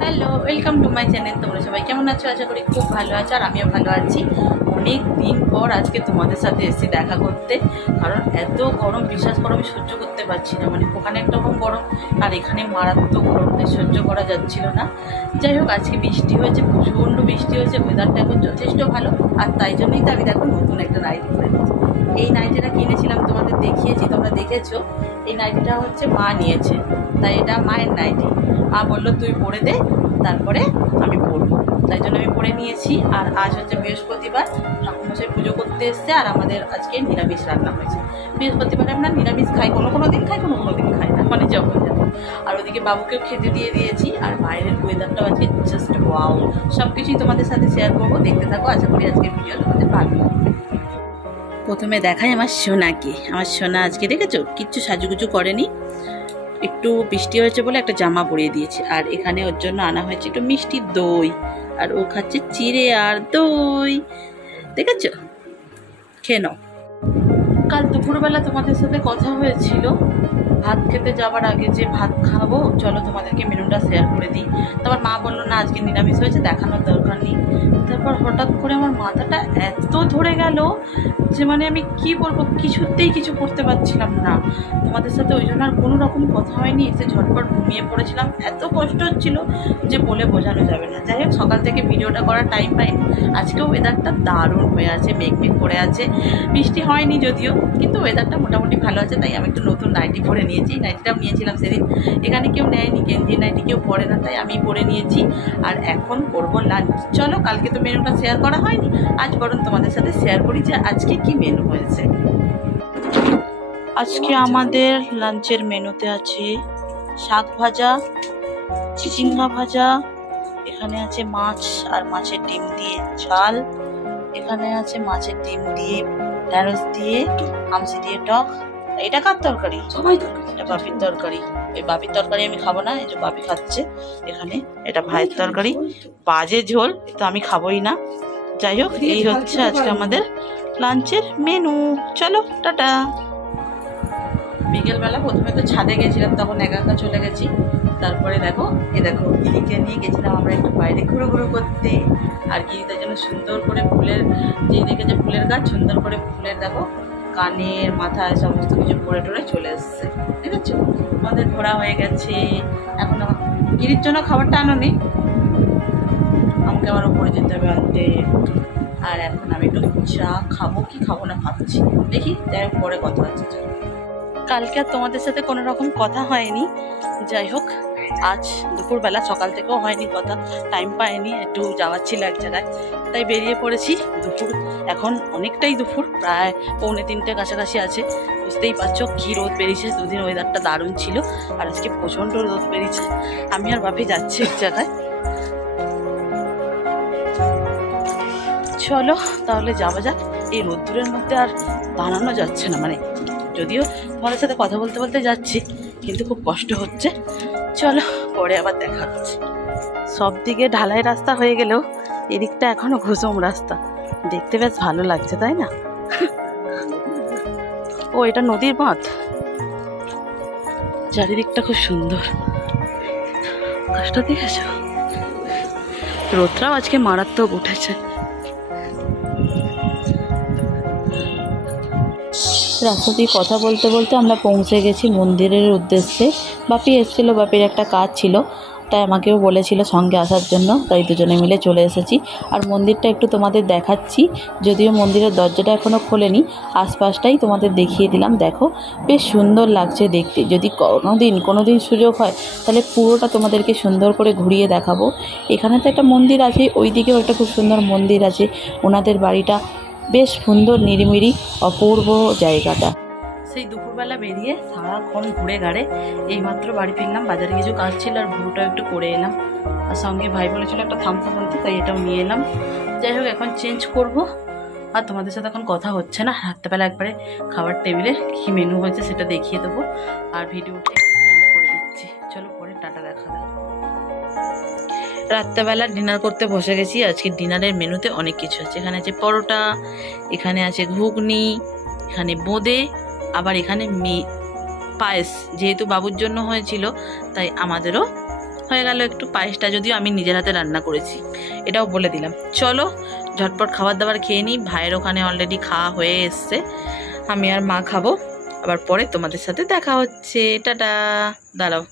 Hello, welcome to my channel. তোমরা সবাই কেমন আছো? আশা করি খুব ভালো আছো, আর আমিও ভালো আছি। অনেক দিন পর আজকে তোমাদের সাথে এসেছি দেখা করতে, কারণ এত গরম, বিশ্বাস করো আমি সহ্য করতে পারছি না। মানে ওখানে একরকম গরম আর এখানে মারাত্মক গরমে সহ্য করা যাচ্ছিল না। যাই হোক, আজকে বৃষ্টি হয়েছে, প্রচণ্ড বৃষ্টি হয়েছে, ওয়েদারটা এখন যথেষ্ট ভালো। আর তাই জন্যই তো আমি দেখো নতুন একটা নাইটি পরে নিয়েছি। এই নাইটিটা কিনেছিলাম, তোমাদের দেখিয়েছি, তোমরা দেখেছো। এই নাইটিটা হচ্ছে মা নিয়েছে, তাই এটা মায়ের নাইটি। মা বললো তুই পরে দে, তারপরে আমি পরবো, তাই জন্য আমি পরে নিয়েছি। আর আজ হচ্ছে বৃহস্পতিবার, ঠাকুরমশাই পুজো করতে এসছে, আর আমাদের আজকে নিরামিষ রান্না হয়েছে। বৃহস্পতিবারে আমরা নিরামিষ খাই, কোনো কোনো দিন খাই, কোনো কোনো দিন খাই না, মানে যখন যাবো। আর ওদিকে বাবুকেও খেতে দিয়ে দিয়েছি। আর বাইরের ওয়েদারটাও আজকে জাস্ট ওয়াও। সব কিছুই তোমাদের সাথে শেয়ার করবো, দেখতে থাকো। আশা করি আজকের ভিডিও তোমাদের ভালো লাগবে। প্রথমে দেখাই আমার সোনাকে। আমার সোনা আজকে দেখেছো কিচ্ছু সাজুগুজু করেনি, একটু বৃষ্টি হয়েছে বলে একটা জামা পরিয়ে দিয়েছে। আর এখানে ওর জন্য আনা হয়েছে একটু মিষ্টি দই, আর ও খাচ্ছে চিড়ে আর দই। দেখেছো, খেয়ে নাও। কাল দুপুরবেলা তোমাদের সাথে কথা হয়েছিল ভাত খেতে যাওয়ার আগে, যে ভাত খাবো, চলো তোমাদেরকে মেনুটা শেয়ার করে দিই। তারপর মা বললো না আজকে নিরামিষ হয়েছে, দেখানোর দরকার নেই। তারপর হঠাৎ করে আমার মাথাটা এত ধরে গেল যে মানে আমি কি বলবো, কিছুতেই কিছু করতে পারছিলাম না। তোমাদের সাথে ওই জন্য আর কোনো রকম কথা হয়নি, এসে ঝটপট ঘুমিয়ে পড়েছিলাম। এত কষ্ট হচ্ছিল যে বলে বোঝানো যাবে না। যাই হোক, সকাল থেকে ভিডিওটা করার টাইম পাইনি। আজকেও ওয়েদারটা দারুণ হয়ে আছে, মেঘ করে আছে, বৃষ্টি হয়নি যদিও, কিন্তু ওয়েদারটা মোটামুটি ভালো আছে। তাই আমি একটু নতুন নাইটি পরে নিয়েছি। নাইটিটাও নিয়েছিলাম সেদিন, এখানে কেউ নেয়নি, গেঞ্জি নাইটি কেউ পরে না, তাই আমি পরে নিয়েছি। আর এখন করবো লাঞ্চ। চলো, কালকে তো মেনুটা শেয়ার করা হয়নি, আজ বরং তোমাদের সাথে শেয়ার করি যে আজকে কি মেনু হয়েছে। আজকে আমাদের লাঞ্চের মেনুতে আছে শাক ভাজা, চিচিঙ্গা ভাজা, এখানে আছে মাছ আর মাছের ডিম দিয়ে ঝাল, এখানে আছে মাছের ডিম দিয়ে ঢেঁড়স দিয়ে আমসি দিয়ে টক। এটা কার তরকারি? এটা বাপির তরকারি। এই বাপির তরকারি আমি খাবো না, এই যে বাপি খাচ্ছে। এখানে এটা ভাইয়ের তরকারি, বাজে ঝোল, তো আমি খাবোই না। যাই হোক, এই হচ্ছে আজকে আমাদের লাঞ্চের মেনু। চলো টাটা। বিকেলবেলা প্রথমে তো ছাদে গেছিলাম, তখন একা একা চলে গেছি। তারপরে দেখো দিদিকে নিয়ে গেছিলাম আমরা একটু বাইরে ঘুরো করতে। আর গিরিতার জন্য সুন্দর করে ফুলের, যে দেখেছে ফুলের গাছ, সুন্দর করে ফুলের দেখো কানের মাথায় সমস্ত কিছু পরে টরে চলে এসছে। ঠিক আছে, আমাদের ঘোরা হয়ে গেছে। এখন আমার গিরির জন্য খাবারটা আনোনি, আমাকে আবার উপরে যেতে হবে আনতে। আর এখন আমি একটু চা খাবো কি খাবো না ভাবছি, দেখি। যাই হোক, পরে কথা হচ্ছে। কালকে আর তোমাদের সাথে কোনো রকম কথা হয়নি। যাই হোক, আজ দুপুরবেলা, সকাল থেকেও হয়নি কথা, টাইম পাইনি, একটু যাওয়ার ছিল এক জায়গায়, তাই বেরিয়ে পড়েছি। দুপুর এখন অনেকটাই দুপুর, প্রায় 2:45 কাছাকাছি আছে। বুঝতেই পারছো কি রোদ বেরিয়েছে। দুদিন ওয়েদারটা দারুণ ছিল, আর আজকে প্রচণ্ড রোদ বেরিয়েছে। আমি আর বাপি যাচ্ছি এক জায়গায়। চলো তাহলে যাওয়া যাক। এই রোদ্দুরের মধ্যে আর দাঁড়ানো যাচ্ছে না, মানে যদিও তোমাদের সাথে কথা বলতে বলতে যাচ্ছি, কিন্তু খুব কষ্ট হচ্ছে। চলো, পরে আবার দেখা হচ্ছে। সব দিকে ঢালাই রাস্তা হয়ে গেলেও এদিকটা এখনো ঘুষম রাস্তা, দেখতে বেশ ভালো লাগছে, তাই না? ও, এটা নদীর বাঁধ, চারিদিকটা খুব সুন্দর। গাছটা দেখেছো? রোদটাও আজকে মারাত্মক উঠেছে। রাস্তা দিয়ে কথা বলতে বলতে আমরা পৌঁছে গেছি মন্দিরের উদ্দেশ্যে। বাপি এসেছিলো, বাপির একটা কাজ ছিল, তাই আমাকেও বলেছিল সঙ্গে আসার জন্য, তাই দুজনে মিলে চলে এসেছি। আর মন্দিরটা একটু তোমাদের দেখাচ্ছি, যদিও মন্দিরের দরজাটা এখনও খোলেনি, আশপাশটাই তোমাদের দেখিয়ে দিলাম। দেখো, বেশ সুন্দর লাগছে দেখতে। যদি কোনো দিন সুযোগ হয় তাহলে পুরোটা তোমাদেরকে সুন্দর করে ঘুরিয়ে দেখাবো। এখানে তো একটা মন্দির আছে, ওই দিকেও একটা খুব সুন্দর মন্দির আছে। ওনাদের বাড়িটা বেশ সুন্দর, নিরিমিরি, অপূর্ব জায়গাটা। সেই দুপুরবেলা বেরিয়ে সারাক্ষণ ঘুরে গাড়ে এইমাত্র বাড়ি ফিরলাম। বাজারে কিছু কাজ ছিল, আর ভুরুটাও একটু করে এলাম। আর সঙ্গে ভাই বলেছিল একটা থামসা আনতে, তাই এটাও নিয়ে এলাম। যাই হোক, এখন চেঞ্জ করব। আর তোমাদের সাথে এখন কথা হচ্ছে না, রাত্রেবেলা একবারে খাবার টেবিলে কী মেনু হয়েছে সেটা দেখিয়ে দেবো, আর ভিডিওটা এন্ড করে দিচ্ছি। চলো, পরে টাটা, দেখা দাও। রাত্রেবেলা ডিনার করতে বসে গেছি। আজকে ডিনারের মেনুতে অনেক কিছু আছে। এখানে আছে পরোটা, এখানে আছে ঘুগনি, এখানে বোঁদে, আবার এখানে পায়েস। যেহেতু বাবুর জন্য হয়েছিল, তাই আমাদেরও হয়ে গেল একটু পায়েসটা, যদিও আমি নিজের হাতে রান্না করেছি, এটাও বলে দিলাম। চলো ঝটপট খাবার দাবার খেয়ে নিই। ভাইয়ের ওখানে অলরেডি খাওয়া হয়ে এসছে, আমি আর মা খাবো, আবার পরে তোমাদের সাথে দেখা হচ্ছে। টাটা। দাঁড়াও।